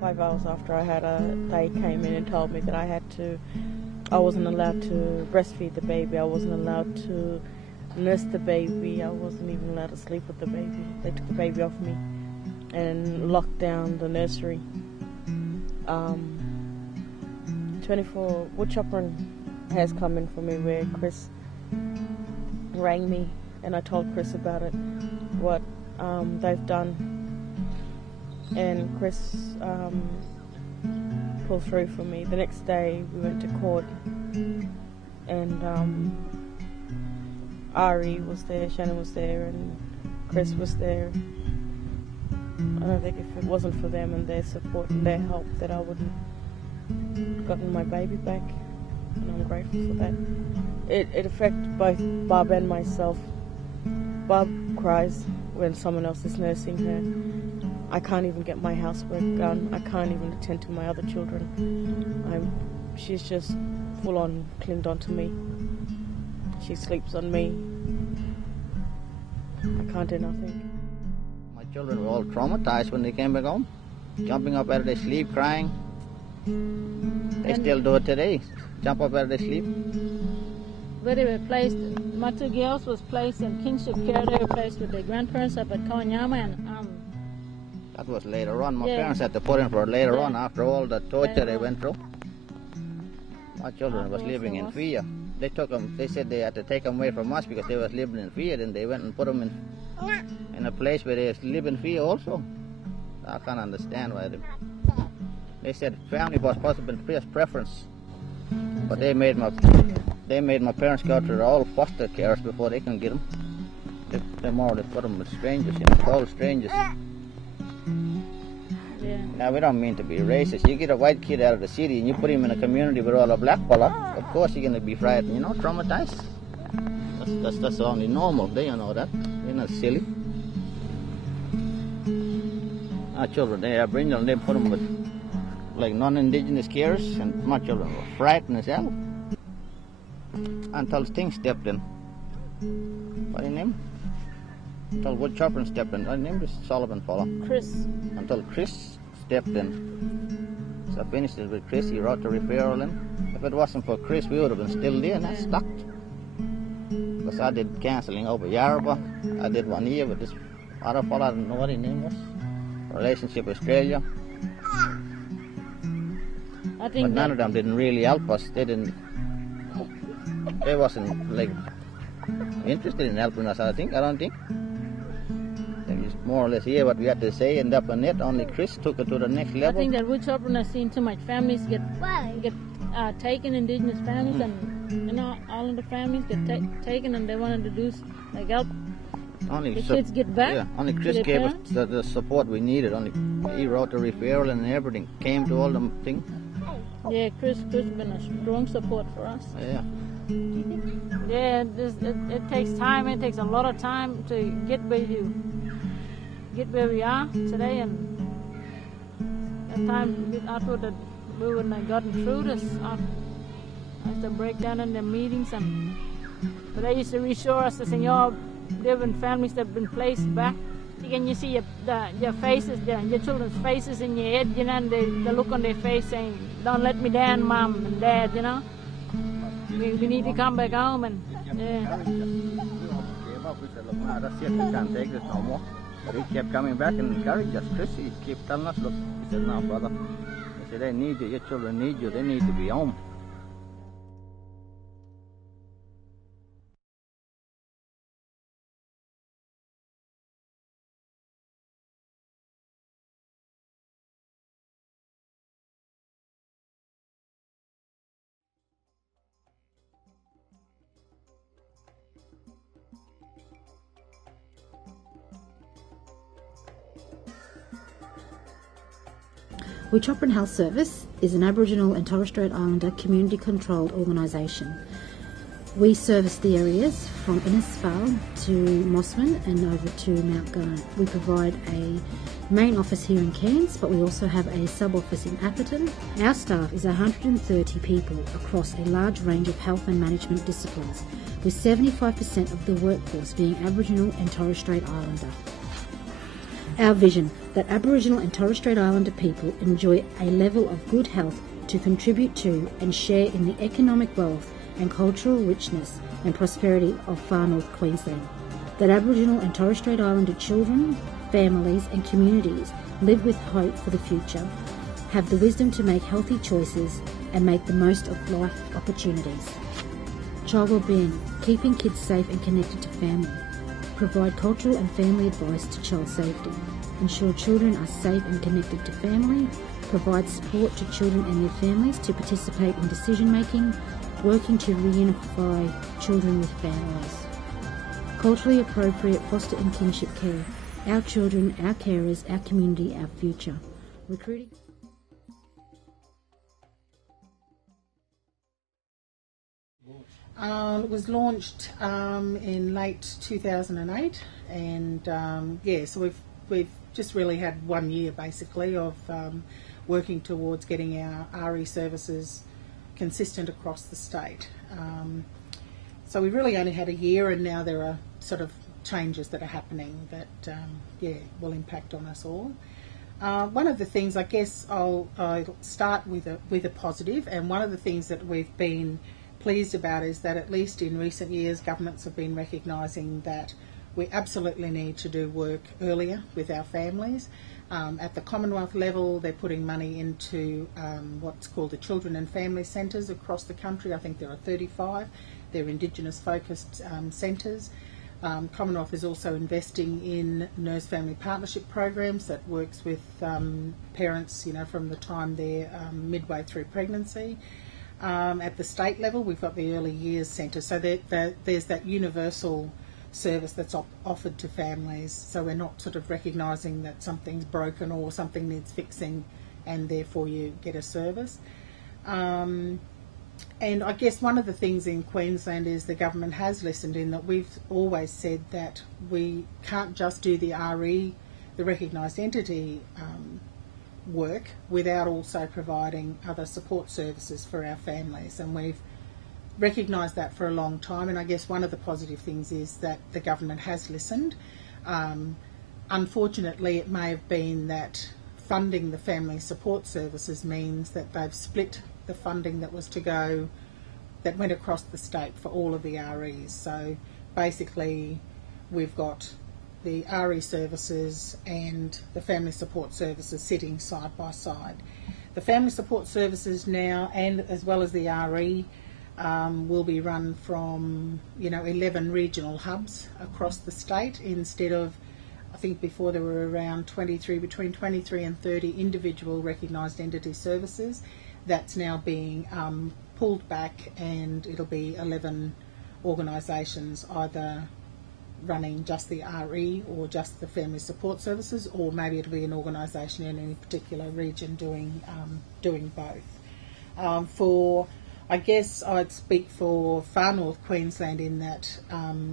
5 hours after I had they came in and told me that I wasn't allowed to breastfeed the baby, I wasn't allowed to nurse the baby, I wasn't even allowed to sleep with the baby. They took the baby off me and locked down the nursery. 24 Woodchopper has come in for me, where Chris rang me and I told Chris about it, what they've done, and Chris pulled through for me. The next day we went to court and Ari was there, Shannon was there, and Chris was there. I don't think if it wasn't for them and their support and their help that I wouldn't have gotten my baby back, and I'm grateful for that. It affected both Barb and myself. Barb cries when someone else is nursing her. I can't even get my housework done. I can't even attend to my other children. She's just full on clinged onto me. She sleeps on me. I can't do nothing. My children were all traumatized when they came back home, jumping up out of their sleep, crying. They still do it today, jump up out of their sleep. Where they were placed, my two girls was placed in kinship care. They were placed with their grandparents up at Kawanyama, and that was later on. My parents had to put in for it later on, after all the torture they went through. My children was living in fear. They took them. They said they had to take them away from us because they was living in fear. Then they went and put them in a place where they live in fear also. I can't understand why they said family was possible first preference, but they made my parents go through all foster carers before they can get them. They more or less put them with strangers, total strangers. Yeah. Now, we don't mean to be racist. You get a white kid out of the city and you put him in a community with all a black fella, of course you're going to be frightened, traumatized. That's only normal. They don't know that. They're not silly. Our children, they are Aboriginal, they put them with like non-indigenous carers, and my children were frightened as hell. Until things stepped in. What's his name? Until Woodchopper stepped in. His name is Sullivan fella. Chris. Until Chris stepped in. So I finished it with Chris. He wrote the referral in. If it wasn't for Chris, we would have been still there and that's stuck. Because I did counselling over Yarrabah. I did 1 year with this other fella. I don't know what his name was. Relationship Australia. But none of them didn't really help us. They wasn't like interested in helping us. I don't think. They just more or less hear what we had to say, and up on it. Only Chris took it to the next level. I think that Woodchopper has seen too much families get taken, indigenous families, and all of the families get taken, and they wanted to do like help the kids get back. Yeah, only Chris gave us the support we needed. Only he wrote the referral and everything. Came to all the things. Yeah, Chris been a strong support for us. Yeah. Yeah, it takes time. It takes a lot of time to get where we are today, and at times I thought that we wouldn't have gotten through this. I used to break down in the meetings, but they used to reassure us, saying, there have been families that have been placed back. Can you see your faces, your children's faces in your head, and the look on their face saying, "Don't let me down, Mom and Dad," We need to come back home, and yeah. That's it, we can't take this no more. But he kept coming back and encouraged us. Chris, he kept telling us, look, he said, no, brother. He said, they need you, your children need you, they need to be home. Woodchopper Health Service is an Aboriginal and Torres Strait Islander community-controlled organisation. We service the areas from Innisfail to Mossman and over to Mount Garnet. We provide a main office here in Cairns, but we also have a sub-office in Atherton. Our staff is 130 people across a large range of health and management disciplines, with 75% of the workforce being Aboriginal and Torres Strait Islander. Our vision that Aboriginal and Torres Strait Islander people enjoy a level of good health to contribute to and share in the economic wealth and cultural richness and prosperity of far north Queensland. That Aboriginal and Torres Strait Islander children, families and communities live with hope for the future, have the wisdom to make healthy choices and make the most of life opportunities. Child wellbeing, keeping kids safe and connected to family. Provide cultural and family advice to child safety. Ensure children are safe and connected to family. Provide support to children and their families to participate in decision making, working to reunify children with families. Culturally appropriate foster and kinship care. Our children, our carers, our community, our future. Recruiting. It was launched in late 2008, and so we've just really had 1 year basically of working towards getting our RE services consistent across the state. So we've really only had a year, and now there are sort of changes that are happening that will impact on us all. One of the things, I guess I'll start with a positive, and one of the things that we've been pleased about is that at least in recent years governments have been recognising that we absolutely need to do work earlier with our families. At the Commonwealth level, they're putting money into what's called the Children and Family Centres across the country. I think there are 35. They're Indigenous focused centres. Commonwealth is also investing in nurse family partnership programs that works with parents, from the time they're midway through pregnancy. At the state level, we've got the Early Years Centre, so there's that universal service that's offered to families, so we're not sort of recognising that something's broken or something needs fixing and therefore you get a service. And I guess one of the things in Queensland is the government has listened, in that we've always said that we can't just do the RE, the recognised entity work, without also providing other support services for our families, and we've recognised that for a long time. And I guess one of the positive things is that the government has listened. Unfortunately, it may have been that funding the family support services means that they've split the funding that was to go, that went across the state for all of the REs. So basically we've got the RE services and the family support services sitting side by side. The family support services now, and as well as the RE, will be run from 11 regional hubs across the state, instead of, I think before there were around between 23 and 30 individual recognised entity services. That's now being pulled back, and it'll be 11 organisations either running just the RE or just the family support services, or maybe it'll be an organisation in any particular region doing both. I guess I'd speak for Far North Queensland in that,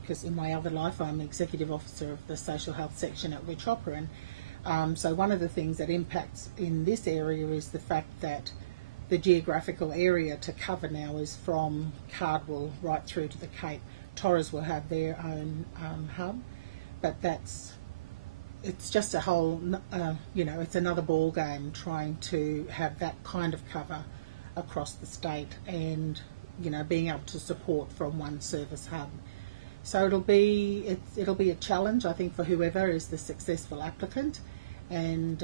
because in my other life I'm Executive Officer of the Social Health Section at Witch-Opera, and so one of the things that impacts in this area is the fact that the geographical area to cover now is from Cardwell right through to the Cape. Torres will have their own hub, but it's just a whole, it's another ball game trying to have that kind of cover across the state, and being able to support from one service hub. So it'll be a challenge, I think, for whoever is the successful applicant, and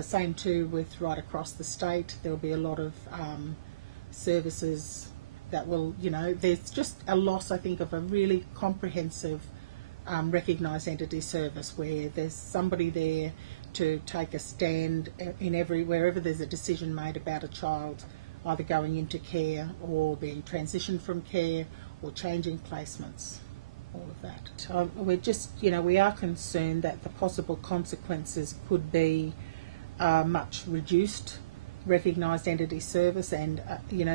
same too with right across the state. There'll be a lot of services that will, there's just a loss, I think, of a really comprehensive recognised entity service where there's somebody there to take a stand in wherever there's a decision made about a child either going into care or being transitioned from care or changing placements, all of that. We're just, we are concerned that the possible consequences could be much reduced recognised entity service, and,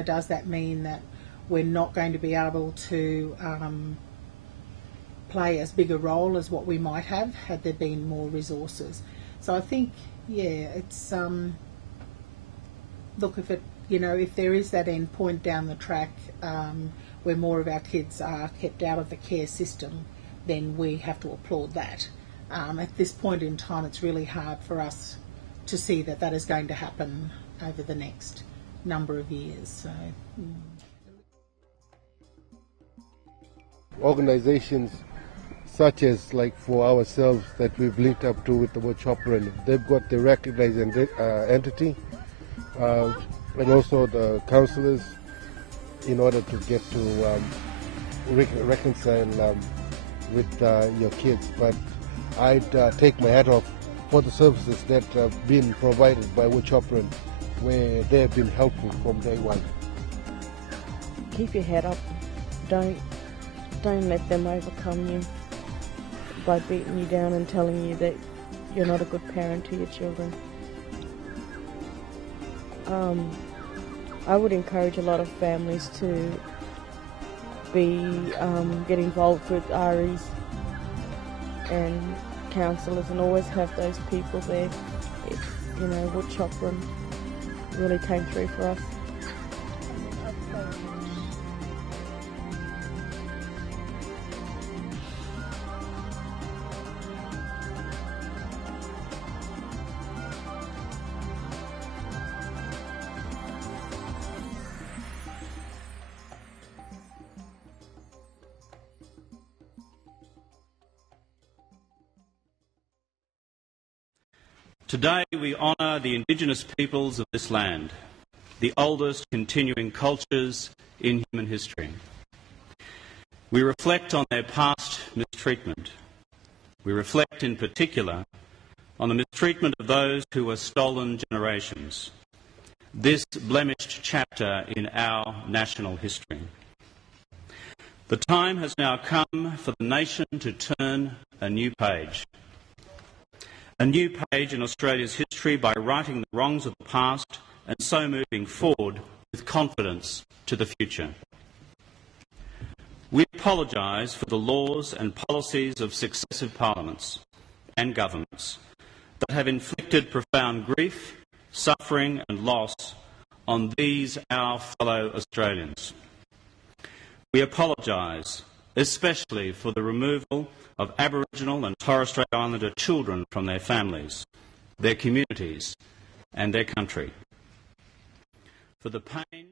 does that mean that we're not going to be able to play as big a role as what we might have had there been more resources. So I think, yeah, it's look, if it, you know, if there is that end point down the track where more of our kids are kept out of the care system, then we have to applaud that. At this point in time, it's really hard for us to see that that is going to happen over the next number of years. So. Organisations such as, like, for ourselves that we've linked up to with the Watch Operand, they've got the recognised entity and also the counsellors in order to get to reconcile with your kids. But I'd take my hat off for the services that have been provided by Watch Operand, where they have been helpful from day one. Keep your head up. Don't let them overcome you by beating you down and telling you that you're not a good parent to your children. I would encourage a lot of families to get involved with REs and counsellors and always have those people there. You know, Watch Operand really came through for us. Today we honour the Indigenous peoples of this land, the oldest continuing cultures in human history. We reflect on their past mistreatment. We reflect in particular on the mistreatment of those who were stolen generations, this blemished chapter in our national history. The time has now come for the nation to turn a new page. A new page in Australia's history by righting the wrongs of the past and so moving forward with confidence to the future. We apologise for the laws and policies of successive parliaments and governments that have inflicted profound grief, suffering and loss on these our fellow Australians. We apologise especially for the removal of Aboriginal and Torres Strait Islander children from their families, their communities and their country. For the pain